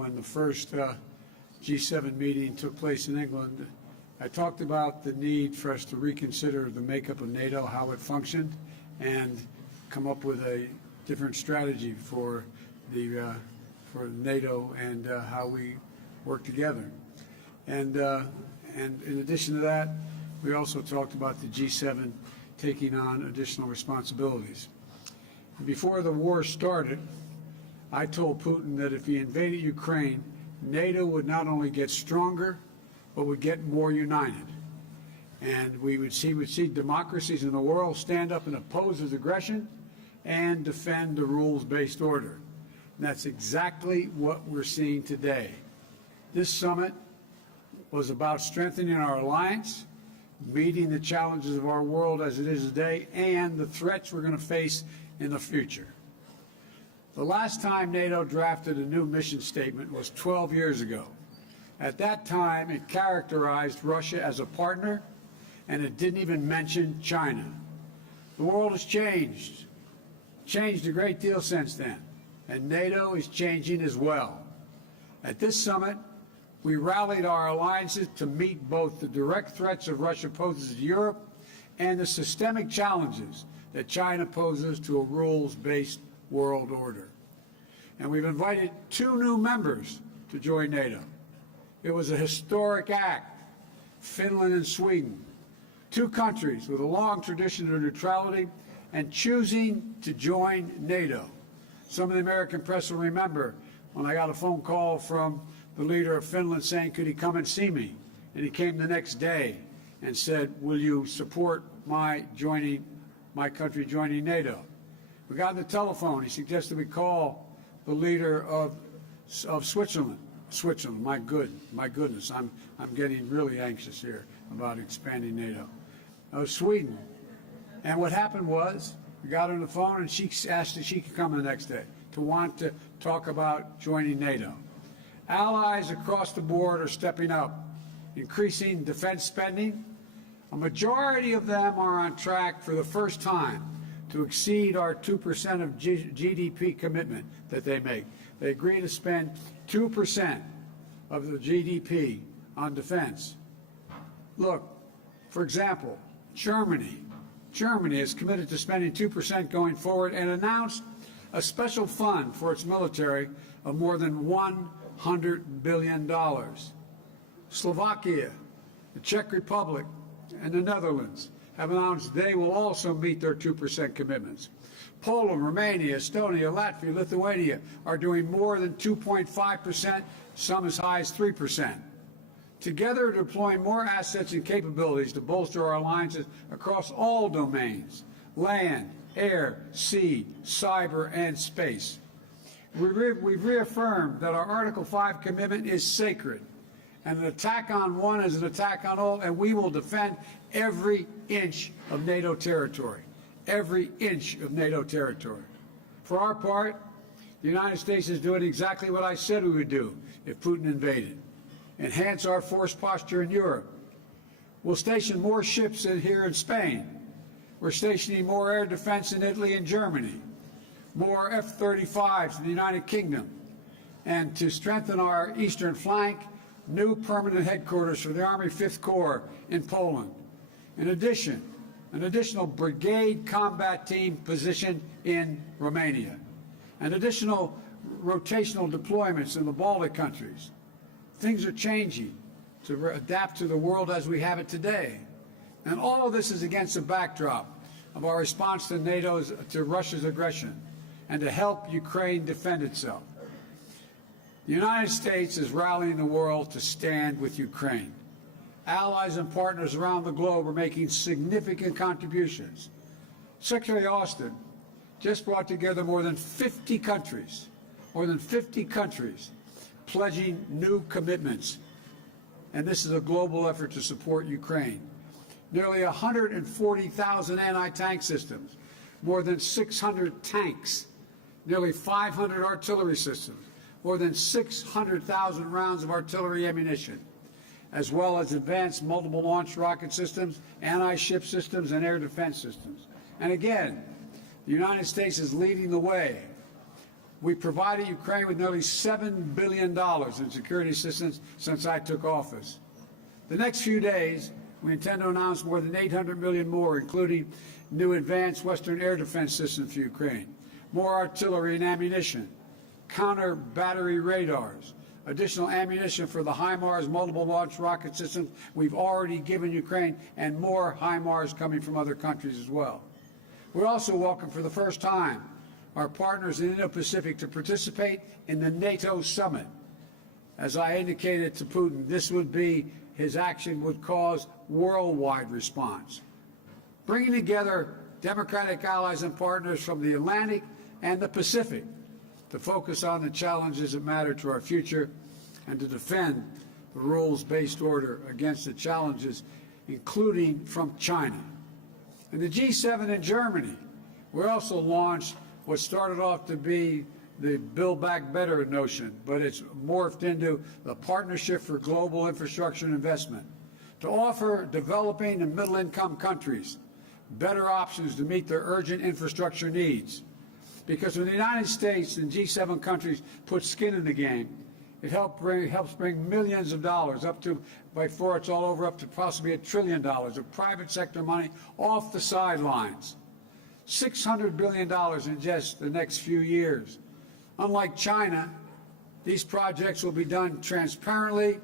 when the first G7 meeting took place in England, I talked about the need for us to reconsider the makeup of NATO, how it functioned, and come up with a different strategy for NATO and how we work together. And in addition to that, we also talked about the G7 taking on additional responsibilities. Before the war started, I told Putin that if he invaded Ukraine, NATO would not only get stronger, but would get more united. And we would see democracies in the world stand up and oppose his aggression and defend the rules-based order. And that's exactly what we're seeing today. This summit was about strengthening our alliance, meeting the challenges of our world as it is today, and the threats we're going to face in the future. The last time NATO drafted a new mission statement was 12 years ago. At that time, it characterized Russia as a partner, and it didn't even mention China. The world has changed a great deal since then, and NATO is changing as well. At this summit, we rallied our alliances to meet both the direct threats of Russia poses to Europe and the systemic challenges that China poses to a rules-based world order. And we've invited 2 new members to join NATO. It was a historic act, Finland and Sweden, 2 countries with a long tradition of neutrality and choosing to join NATO. Some of the American press will remember when I got a phone call from the leader of Finland saying, could he come and see me? And he came the next day and said, will you support my country joining NATO? We got on the telephone. He suggested we call the leader of Switzerland. Switzerland, my goodness, I'm getting really anxious here about expanding NATO. Sweden. And what happened was, we got on the phone and she asked if she could come the next day to want to talk about joining NATO. Allies across the board are stepping up, increasing defense spending. A majority of them are on track for the first time to exceed our 2% of GDP commitment that they make. They agree to spend 2% of the GDP on defense. Look, for example, Germany is committed to spending 2% going forward and announced a special fund for its military of more than $100 billion. Slovakia, the Czech Republic, and the Netherlands have announced they will also meet their 2% commitments. Poland, Romania, Estonia, Latvia, Lithuania are doing more than 2.5%, some as high as 3%. Together, deploying more assets and capabilities to bolster our alliances across all domains: land, air, sea, cyber, and space. We've reaffirmed that our Article 5 commitment is sacred, and an attack on one is an attack on all, and we will defend every inch of NATO territory. Every inch of NATO territory. For our part, the United States is doing exactly what I said we would do if Putin invaded. Enhance our force posture in Europe. We'll station more ships here in Spain. We're stationing more air defense in Italy and Germany, more F-35s in the United Kingdom, and to strengthen our eastern flank, new permanent headquarters for the Army 5th Corps in Poland. In addition, an additional brigade combat team position in Romania, and additional rotational deployments in the Baltic countries. Things are changing to adapt to the world as we have it today. And all of this is against the backdrop of our response to Russia's aggression and to help Ukraine defend itself. The United States is rallying the world to stand with Ukraine. Allies and partners around the globe are making significant contributions. Secretary Austin just brought together more than 50 countries, pledging new commitments. And this is a global effort to support Ukraine. Nearly 140,000 anti-tank systems, more than 600 tanks, nearly 500 artillery systems, more than 600,000 rounds of artillery ammunition, as well as advanced multiple launch rocket systems, anti-ship systems, and air defense systems. And again, the United States is leading the way We provided Ukraine with nearly $7 billion in security assistance since I took office. The next few days, we intend to announce more than $800 million more, including new advanced Western air defense systems for Ukraine, more artillery and ammunition, counter battery radars, additional ammunition for the HIMARS multiple launch rocket systems we've already given Ukraine, and more HIMARS coming from other countries as well. We also welcome for the first time our partners in the Indo-Pacific to participate in the Nato Summit. As I indicated to Putin, his action would cause worldwide response. Bringing together democratic allies and partners from the Atlantic and the Pacific to focus on the challenges that matter to our future and to defend the rules-based order against the challenges, including from China. In the G7 in Germany, we also launched what started off to be the Build Back Better notion, but it's morphed into the Partnership for Global Infrastructure and Investment to offer developing and middle-income countries better options to meet their urgent infrastructure needs. Because when the United States and G7 countries put skin in the game, it helps bring millions of dollars up to, before it's all over, up to possibly $1 trillion of private sector money off the sidelines. $600 billion in just the next few years. Unlike China, these projects will be done transparently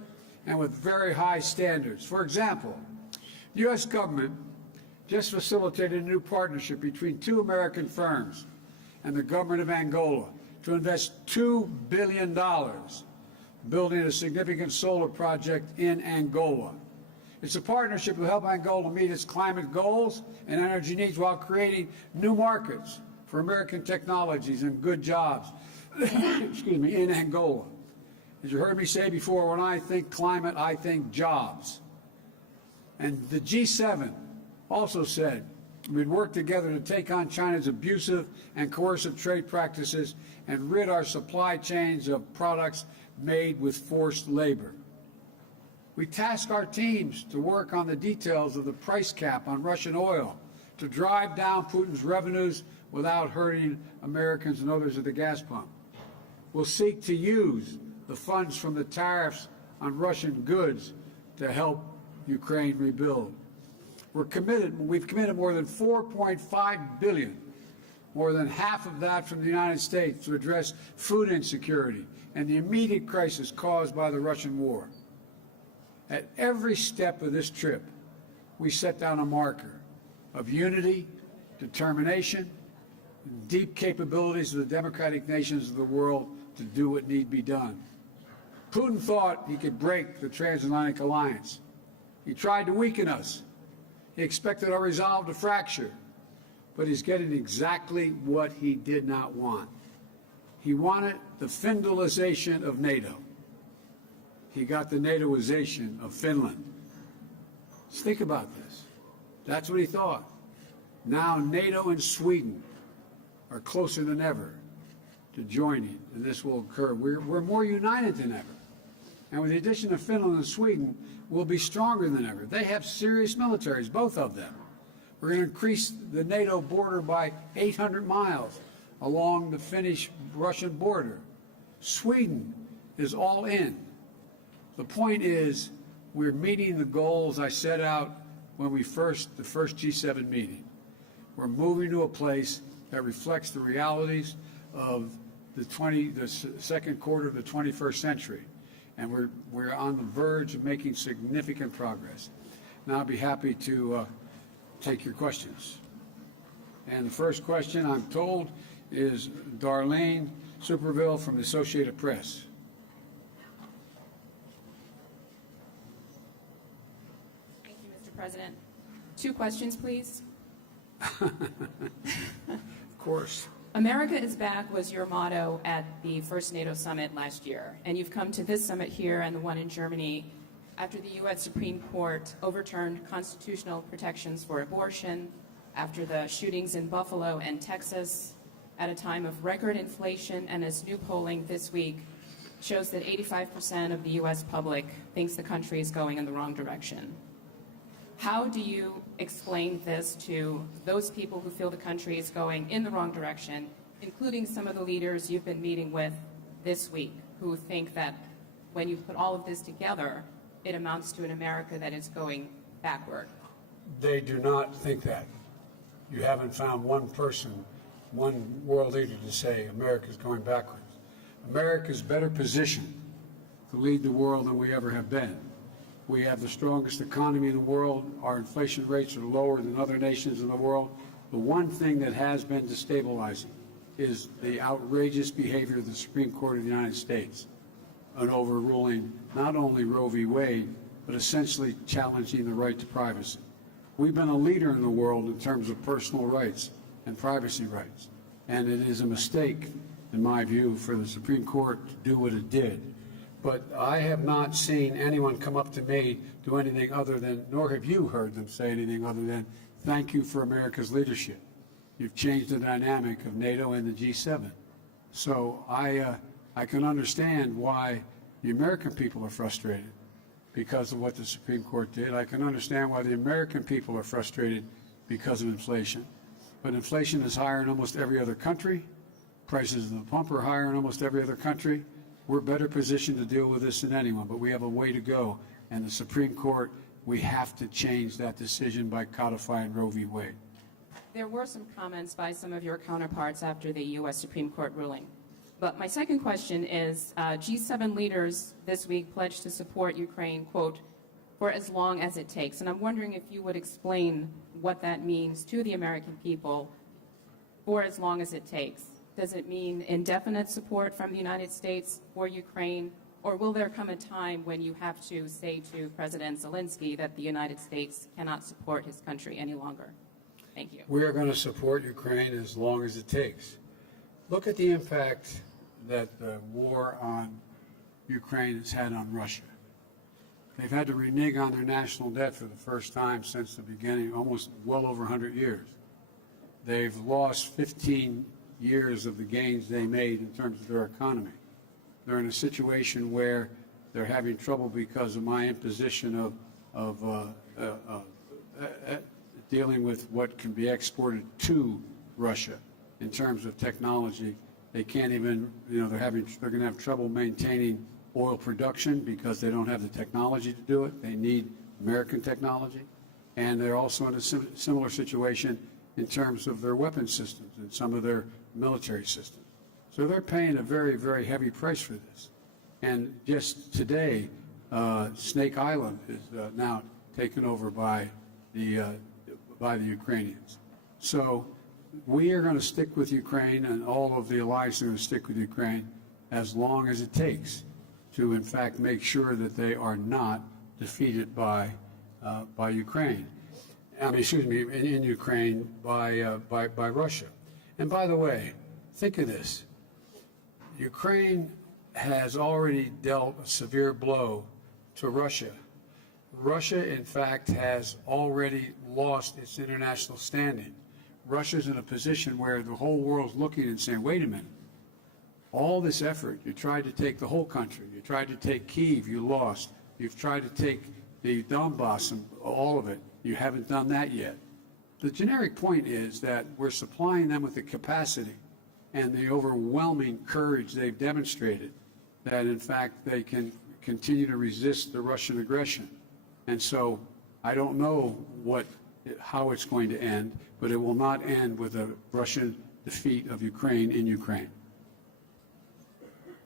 and with very high standards. For example, the U.S. government just facilitated a new partnership between two American firms and the government of Angola to invest $2 billion building a significant solar project in Angola. It's a partnership that will help Angola meet its climate goals and energy needs while creating new markets for American technologies and good jobs in Angola. As you heard me say before, when I think climate, I think jobs. And the G7 also said we'd work together to take on China's abusive and coercive trade practices and rid our supply chains of products made with forced labor. We task our teams to work on the details of the price cap on Russian oil to drive down Putin's revenues without hurting Americans and others at the gas pump. We'll seek to use the funds from the tariffs on Russian goods to help Ukraine rebuild. We've committed more than $4.5 billion, more than half of that from the United States, to address food insecurity and the immediate crisis caused by the Russian war. At every step of this trip, we set down a marker of unity, determination, and deep capabilities of the democratic nations of the world to do what need be done. Putin thought he could break the transatlantic alliance. He tried to weaken us. He expected our resolve to fracture, but he's getting exactly what he did not want. He wanted the Finlandization of NATO. He got the NATOization of Finland. Let's think about this. That's what he thought. Now NATO and Sweden are closer than ever to joining, and this will occur. We're more united than ever. And with the addition of Finland and Sweden, we'll be stronger than ever. They have serious militaries, both of them. We're going to increase the NATO border by 800 miles along the Finnish-Russian border. Sweden is all in. The point is, we're meeting the goals I set out when the first G7 meeting. We're moving to a place that reflects the realities of the second quarter of the 21st century. And we're on the verge of making significant progress. Now I'll be happy to take your questions. And the first question, I'm told, is Darlene Superville from the Associated Press. Thank you, Mr. President. 2 questions, please. Of course. America is back was your motto at the first NATO summit last year, and you've come to this summit here and the one in Germany after the U.S. Supreme Court overturned constitutional protections for abortion, after the shootings in Buffalo and Texas, at a time of record inflation, and as new polling this week shows that 85% of the U.S. public thinks the country is going in the wrong direction. How do you explain this to those people who feel the country is going in the wrong direction, including some of the leaders you've been meeting with this week, who think that when you put all of this together, it amounts to an America that is going backward. They do not think that. You haven't found one person, one world leader to say America's going backwards. America's better positioned to lead the world than we ever have been. We have the strongest economy in the world. Our inflation rates are lower than other nations in the world. The one thing that has been destabilizing is the outrageous behavior of the Supreme Court of the United States in overruling not only Roe v. Wade, but essentially challenging the right to privacy. We've been a leader in the world in terms of personal rights and privacy rights, and it is a mistake, in my view, for the Supreme Court to do what it did. But I have not seen anyone come up to me do anything other than, nor have you heard them say anything other than, thank you for America's leadership. You've changed the dynamic of NATO and the G7. So I can understand why the American people are frustrated because of what the Supreme Court did. I can understand why the American people are frustrated because of inflation. But inflation is higher in almost every other country. Prices of the pump are higher in almost every other country. We're better positioned to deal with this than anyone, but we have a way to go. And the Supreme Court, we have to change that decision by codifying Roe v. Wade. There were some comments by some of your counterparts after the U.S. Supreme Court ruling. But my second question is, G7 leaders this week pledged to support Ukraine, quote, for as long as it takes. And I'm wondering if you would explain what that means to the American people, for as long as it takes. Does it mean indefinite support from the United States for Ukraine, or will there come a time when you have to say to President Zelensky that the United States cannot support his country any longer? Thank you. We are going to support Ukraine as long as it takes. Look at the impact that the war on Ukraine has had on Russia. They've had to renege on their national debt for the first time since the beginning, almost well over 100 years. They've lost 15 years of the gains they made in terms of their economy. They're in a situation where they're having trouble because of my imposition of dealing with what can be exported to Russia in terms of technology. They can't even, they're going to have trouble maintaining oil production because they don't have the technology to do it. They need American technology. And they're also in a similar situation in terms of their weapon systems and some of their military systems. So they're paying a very, very heavy price for this. And just today, Snake Island is now taken over by the Ukrainians. So we are going to stick with Ukraine, and all of the allies are going to stick with Ukraine as long as it takes to, in fact, make sure that they are not defeated by Ukraine. In Ukraine by Russia. And by the way, think of this. Ukraine has already dealt a severe blow to Russia. Russia, in fact, has already lost its international standing. Russia's in a position where the whole world's looking and saying, wait a minute, all this effort, you tried to take the whole country, you tried to take Kyiv, you lost, you've tried to take the Donbass and all of it, you haven't done that yet. The generic point is that we're supplying them with the capacity and the overwhelming courage they've demonstrated that, in fact, they can continue to resist the Russian aggression. And so I don't know how it's going to end, but it will not end with a Russian defeat of Ukraine in Ukraine.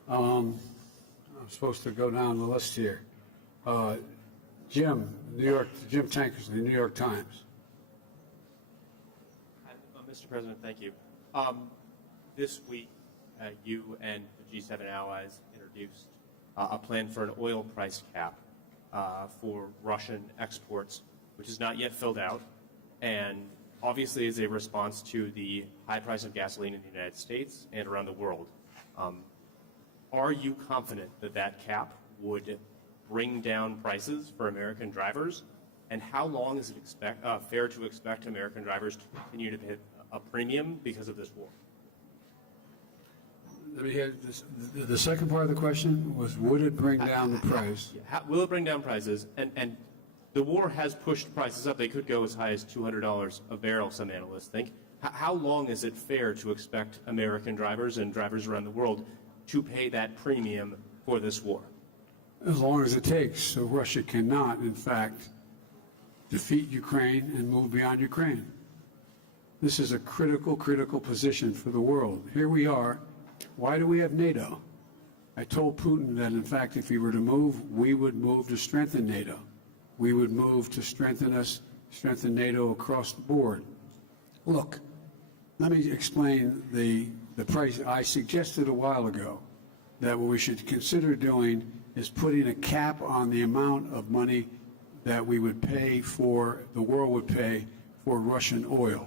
I'm supposed to go down the list here. Jim Tankersley, New York Times. Mr. President, thank you. This week, you and the G7 allies introduced a plan for an oil price cap for Russian exports, which is not yet filled out, and obviously is a response to the high price of gasoline in the United States and around the world. Are you confident that that cap would bring down prices for American drivers? And how long is it fair to expect American drivers to continue to pay a premium because of this war? Let me hear this. The second part of the question was, would it bring down the price? Will it bring down prices? And the war has pushed prices up. They could go as high as $200 a barrel, some analysts think. How long is it fair to expect American drivers and drivers around the world to pay that premium for this war? As long as it takes, so Russia cannot, in fact, defeat Ukraine and move beyond Ukraine. This is a critical position for the world. Here we are. Why do we have NATO? I told Putin that, in fact, if he were to move, we would move to strengthen NATO. We would move to strengthen NATO across the board. Look, let me explain the price. I suggested a while ago that what we should consider doing is putting a cap on the amount of money that we would pay for, the world would pay for Russian oil,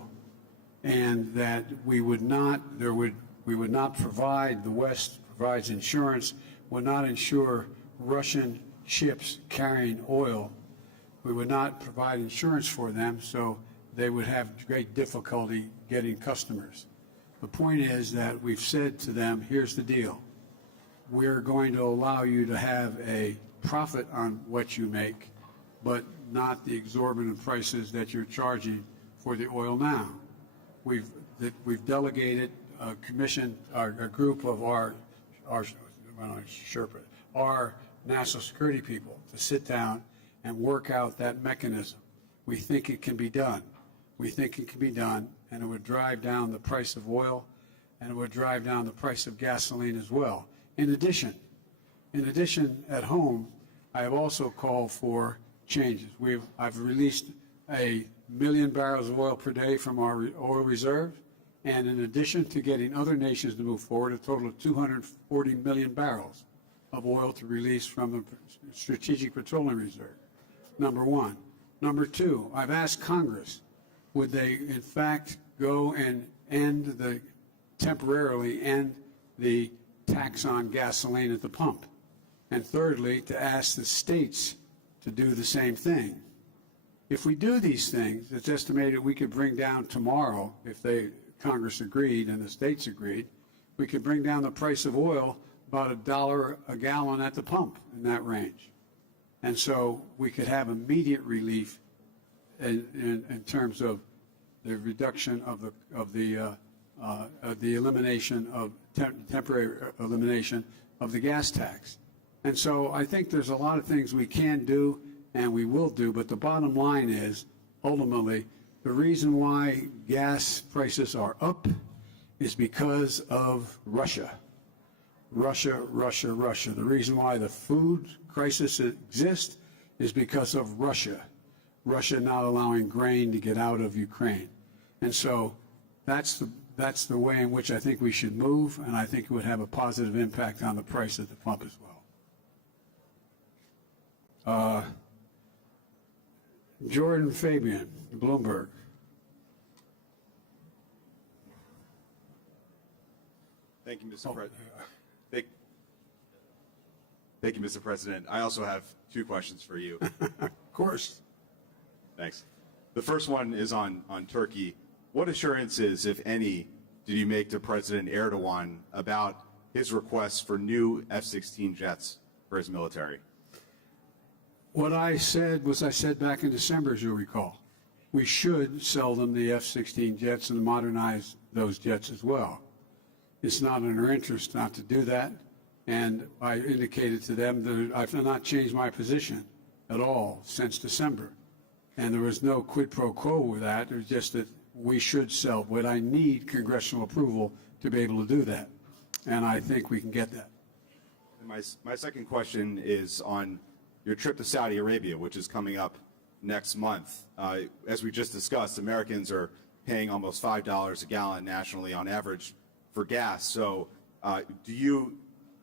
and that we would not provide, the West provides insurance, would not insure Russian ships carrying oil. We would not provide insurance for them, so they would have great difficulty getting customers. The point is that we've said to them, here's the deal. We're going to allow you to have a profit on what you make, but not the exorbitant prices that you're charging for the oil now. We've delegated a commission, a group of our national security people to sit down and work out that mechanism. We think it can be done. We think it can be done, and it would drive down the price of oil, and it would drive down the price of gasoline as well. In addition, at home, I have also called for changes. I've released 1 million barrels of oil per day from our oil reserve, and in addition to getting other nations to move forward, a total of 240 million barrels of oil to release from the Strategic Petroleum Reserve, number one. Number two, I've asked Congress, would they in fact go and temporarily end the tax on gasoline at the pump? And thirdly, to ask the states to do the same thing. If we do these things, it's estimated we could bring down tomorrow, if Congress agreed and the states agreed, we could bring down the price of oil about $1 a gallon at the pump, in that range. And so we could have immediate relief in terms of the reduction of the elimination of temporary elimination of the gas tax. And so I think there's a lot of things we can do and we will do, but the bottom line is, ultimately, the reason why gas prices are up is because of Russia. Russia. The reason why the food crisis exists is because of Russia. Russia not allowing grain to get out of Ukraine. And so that's the way in which I think we should move, and I think it would have a positive impact on the price at the pump as well. Jordan Fabian, Bloomberg. Thank you, Mr. President. Thank you, Mr. President. I also have two questions for you. Of course. Thanks. The first one is on Turkey. What assurances, if any, did you make to President Erdogan about his requests for new F-16 jets for his military? What I said back in December, as you'll recall. We should sell them the F-16 jets and modernize those jets as well. It's not in our interest not to do that, and I indicated to them that I've not changed my position at all since December. And there was no quid pro quo with that. It was just that we should sell, but I need congressional approval to be able to do that, and I think we can get that. And my second question is on your trip to Saudi Arabia, which is coming up next month. As we just discussed, Americans are paying almost $5 a gallon nationally on average for gas. So do you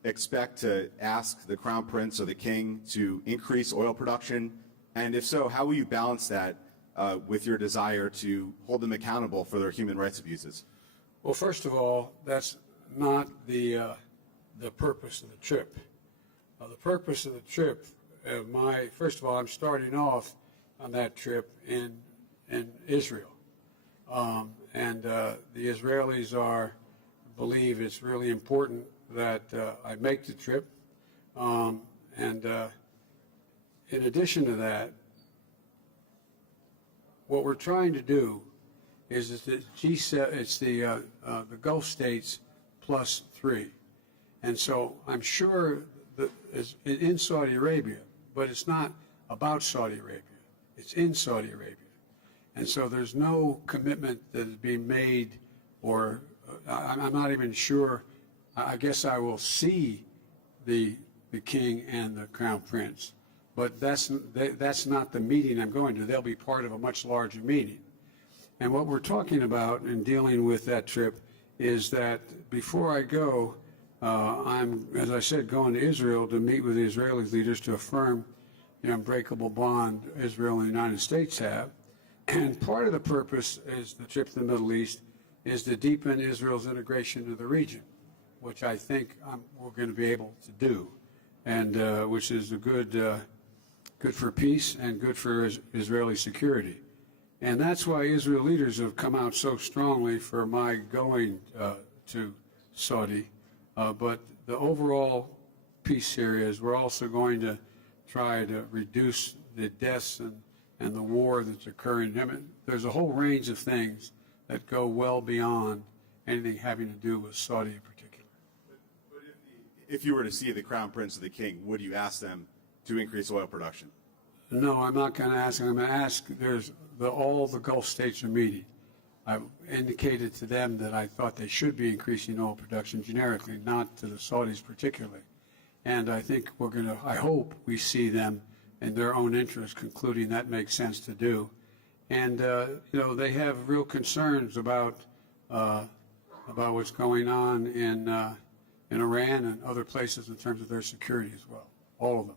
expect to ask the Crown Prince or the King to increase oil production? And if so, how will you balance that with your desire to hold them accountable for their human rights abuses? Well, first of all, that's not the purpose of the trip. The purpose of the trip, first of all, I'm starting off on that trip in Israel. And the Israelis believe it's really important that I make the trip. In addition to that, what we're trying to do is the G7, it's the Gulf states plus 3. And so I'm sure that it's in Saudi Arabia, but it's not about Saudi Arabia. It's in Saudi Arabia. And so there's no commitment that is being made, or I'm not even sure. I guess I will see the king and the crown prince, but that's not the meeting I'm going to. They'll be part of a much larger meeting. And what we're talking about in dealing with that trip is that before I go, I'm, as I said, going to Israel to meet with the Israeli leaders to affirm the unbreakable bond Israel and the United States have. And part of the purpose is the trip to the Middle East is to deepen Israel's integration into the region, which I think we're going to be able to do, and which is a good for peace and good for Israeli security. And that's why Israel leaders have come out so strongly for my going to Saudi. But the overall piece here is we're also going to try to reduce the deaths and the war that's occurring. I mean, there's a whole range of things that go well beyond anything having to do with Saudi in particular. But if you were to see the crown prince or the king, would you ask them to increase oil production? No, I'm not going to ask. I'm going to ask. All the Gulf states are meeting. I've indicated to them that I thought they should be increasing oil production generically, not to the Saudis particularly. And I think I hope we see them in their own interest concluding that makes sense to do. And, they have real concerns about what's going on in Iran and other places in terms of their security as well, all of them.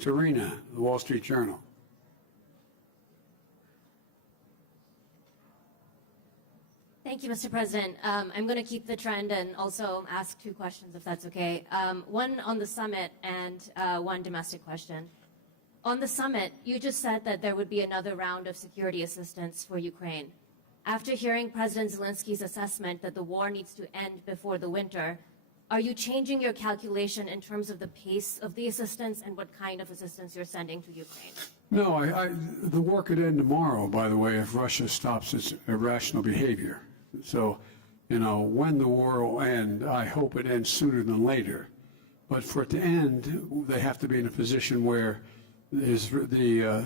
Tarina, the Wall Street Journal. Thank you, Mr. President. I'm going to keep the trend and also ask 2 questions, if that's okay. One on the summit and one domestic question. On the summit, you just said that there would be another round of security assistance for Ukraine. After hearing President Zelensky's assessment that the war needs to end before the winter, are you changing your calculation in terms of the pace of the assistance and what kind of assistance you're sending to Ukraine? No, the war could end tomorrow, by the way, if Russia stops its irrational behavior. So, when the war will end, I hope it ends sooner than later. But for it to end, they have to be in a position where the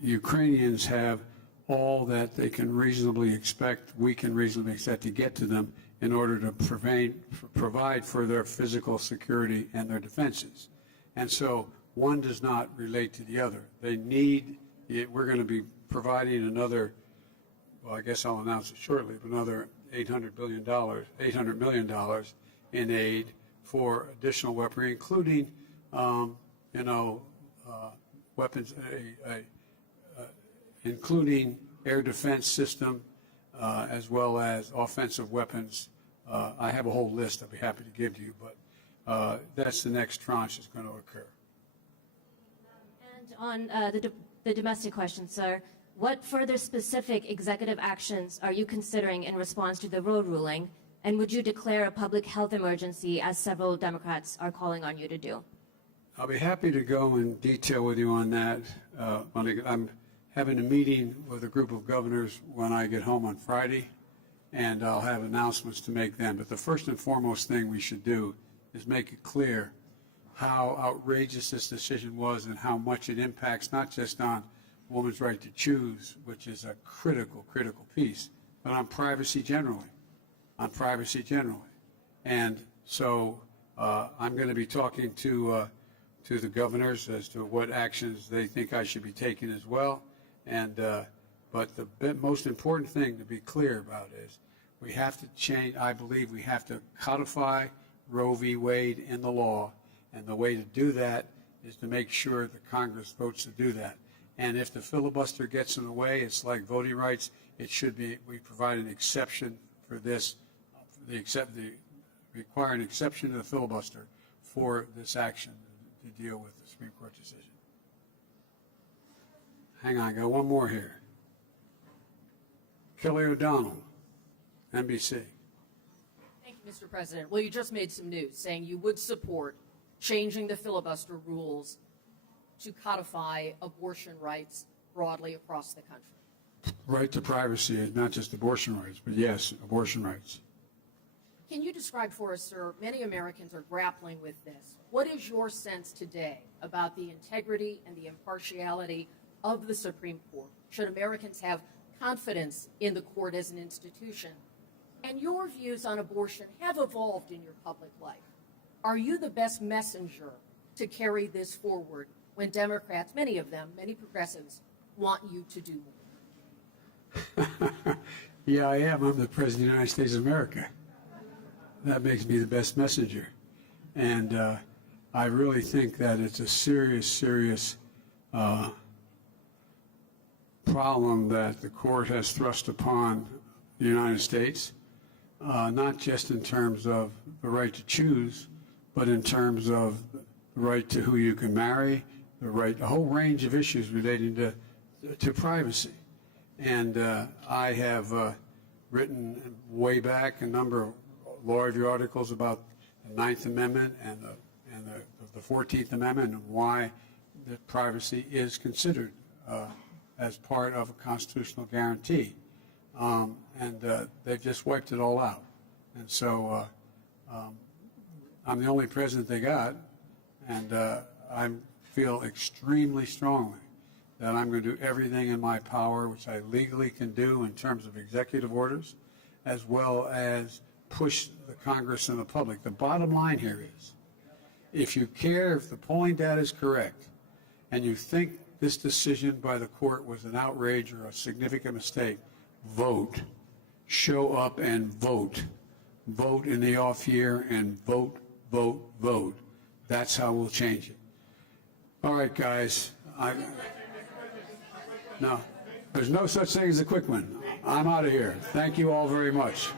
Ukrainians have all that they can reasonably expect, we can reasonably expect to get to them in order to provide for their physical security and their defenses. And so one does not relate to the other. They need, we're going to be providing another, well, I guess I'll announce it shortly, but another $800 million in aid for additional weaponry, including, weapons, including air defense system, as well as offensive weapons. I have a whole list I'd be happy to give to you, but that's the next tranche that's going to occur. And on the domestic question, sir, what further specific executive actions are you considering in response to the Roe ruling, and would you declare a public health emergency, as several Democrats are calling on you to do? I'll be happy to go in detail with you on that. I'm having a meeting with a group of governors when I get home on Friday, and I'll have announcements to make then. But the first and foremost thing we should do is make it clear how outrageous this decision was and how much it impacts not just on a woman's right to choose, which is a critical piece, but on privacy generally. And so I'm going to be talking to the governors as to what actions they think I should be taking as well. And but the most important thing to be clear about is we have to change. I believe we have to codify Roe v. Wade in the law, and the way to do that is to make sure the Congress votes to do that. And if the filibuster gets in the way, it's like voting rights. It should be. We provide an exception for this. Require an exception to the filibuster for this action to deal with the Supreme Court decision. Hang on, I got one more here. Kelly O'Donnell, NBC. Thank you, Mr. President. Well, you just made some news saying you would support changing the filibuster rules to codify abortion rights broadly across the country. Right to privacy, not just abortion rights, but yes, abortion rights. Can you describe for us, sir, many Americans are grappling with this. What is your sense today about the integrity and the impartiality of the Supreme Court? Should Americans have confidence in the court as an institution? And your views on abortion have evolved in your public life. Are you the best messenger to carry this forward when Democrats, many of them, many progressives, want you to do more? Yeah, I am. I'm the President of the United States of America. That makes me the best messenger. And I really think that it's a serious problem that the court has thrust upon the United States, not just in terms of the right to choose, but in terms of the right to who you can marry, a whole range of issues relating to privacy. And I have written way back a number of law review articles about the Ninth Amendment and the 14th Amendment and why the privacy is considered as part of a constitutional guarantee. And they've just wiped it all out. And so I'm the only president they got, and I feel extremely strongly that I'm going to do everything in my power, which I legally can do in terms of executive orders, as well as push the Congress and the public. The bottom line here is, if you care, if the polling data is correct, and you think this decision by the court was an outrage or a significant mistake, vote. Show up and vote. Vote in the off year and vote, vote, vote. That's how we'll change it. All right, guys. No, there's no such thing as a quick one. I'm out of here. Thank you all very much.